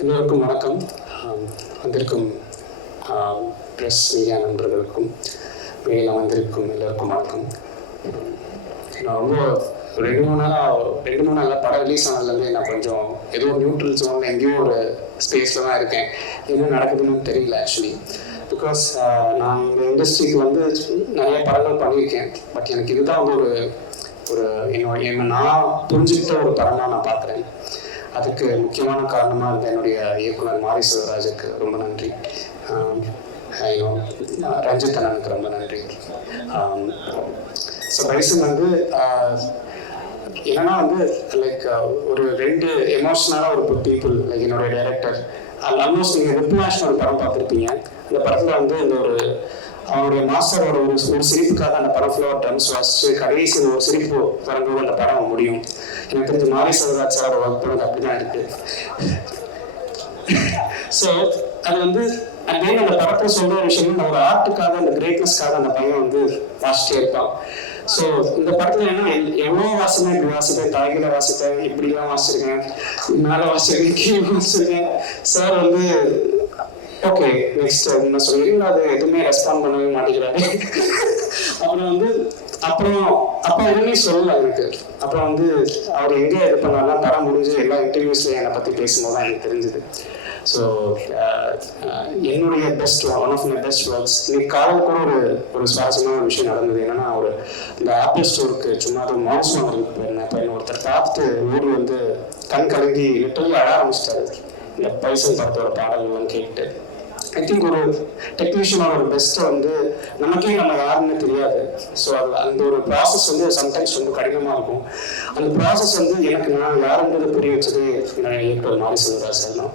எல்லோருக்கும் வணக்கம். வந்திருக்கும் ப்ரெஸ் மீடியா நண்பர்களுக்கும் மேலும் வந்திருக்கும் எல்லோருக்கும் வணக்கம். நான் ரொம்ப ரெண்டு மூணு நாளாக படம் ரிலீஸ் ஆனதுலேருந்து நான் கொஞ்சம் ஏதோ நியூட்ரல் ஜோனில் எங்கேயும் ஒரு ஸ்பேஸில் தான் இருக்கேன். என்ன நடக்குதுன்னு தெரியல ஆக்சுவலி. பிகாஸ் நான் இந்த இண்டஸ்ட்ரிக்கு வந்து நிறைய படங்கள் பண்ணியிருக்கேன். பட் எனக்கு இதுதான் வந்து என்ன நான் புரிஞ்சுக்கிட்ட ஒரு படமாக நான் பார்க்குறேன். அதுக்கு முக்கியமான காரணமாக இருந்த என்னுடைய இயக்குனர் மாரி செல்வராஜுக்கு ரொம்ப நன்றி. ரஞ்சித் அண்ணனுக்கு ரொம்ப நன்றி. ஸோ பைசன் வந்து என்னன்னா வந்து லைக் ஒரு ரெண்டு எமோஷ்னலாக ஒரு பீப்புள் லைக் என்னுடைய டைரக்டர் ஆல்மோஸ்ட் நீங்கள் விப்னாஷ்னு ஒரு படம் பார்த்துருப்பீங்க. அந்த படத்தில் வந்து இந்த ஒரு அவருடைய மாஸ்டரோட ஒரு சிரிப்புக்காக அந்த படம் ஃபுல்லாக ட்ரம்ஸ் வாசிச்சு கடைசி ஒரு சிரிப்பு வரும்போது அந்த படம் முடியும். எனக்கு தெரிஞ்ச மாரி செல்வராஜ் சாரோட ஒர்க் பண்ணது அப்படிதான் இருக்கு. ஸோ அது வந்து அகைன் அந்த படத்தை சொல்ற விஷயம் ஒரு ஆர்ட்டுக்காக அந்த கிரேட்னஸ்க்காக அந்த பையன் வந்து வாசிட்டே இருப்பான். ஸோ இந்த படத்துல என்ன எவ்வளோ வாசிப்பேன், இப்படி வாசிப்பேன், தாய்களை வாசிப்பேன், இப்படிலாம் வாசிச்சிருக்கேன், மேலே வாசிச்சிருக்கேன், கீழே வாசிச்சிருக்கேன். சார் வந்து ஓகே நெக்ஸ்ட் என்ன சொல்றீங்களா, அது எதுவுமே ரெஸ்பாண்ட் பண்ணவே மாட்டேங்கிறாரு. அப்புறம் வந்து அப்போ எதுவுமே சொல்லல எனக்கு. அப்புறம் வந்து அவர் எங்கே இது பண்ணாலும் படம் முடிஞ்சு எல்லா இன்டர்வியூஸ்லையும் என்னை பற்றி பேசும்போது தான் எனக்கு தெரிஞ்சுது. ஸோ என்னுடைய one of my best works இன்னைக்கு காலையில் கூட ஒரு சுவாரஸ்யமான விஷயம் நடந்தது. என்னன்னா இந்த ஆப்பிள் ஸ்டோருக்கு சும்மா அது மவுஸ் வாங்குறதுக்கு போயிருந்தேன். இப்போ ஒருத்தர் பார்த்து ஓடி வந்து கண் கலங்கி லிட்டரலி அழ ஆரம்பிச்சிட்டாரு இந்த பைசன் படத்தோட பாடல்கள்லாம் கேட்டு. ஐ திங்க் ஒரு டெக்னீஷியனோட ஒரு பெஸ்ட்டை வந்து நமக்கே நம்ம யாருன்னு தெரியாது. ஸோ அந்த ஒரு ப்ராசஸ் வந்து சம்டைம்ஸ் ரொம்ப கடினமாக இருக்கும். அந்த ப்ராசஸ் வந்து எனக்கு நான் யாருன்றது புரிய வச்சது என்னுடைய இயக்குனர் மாரி செல்வராஜ் சார் தான்.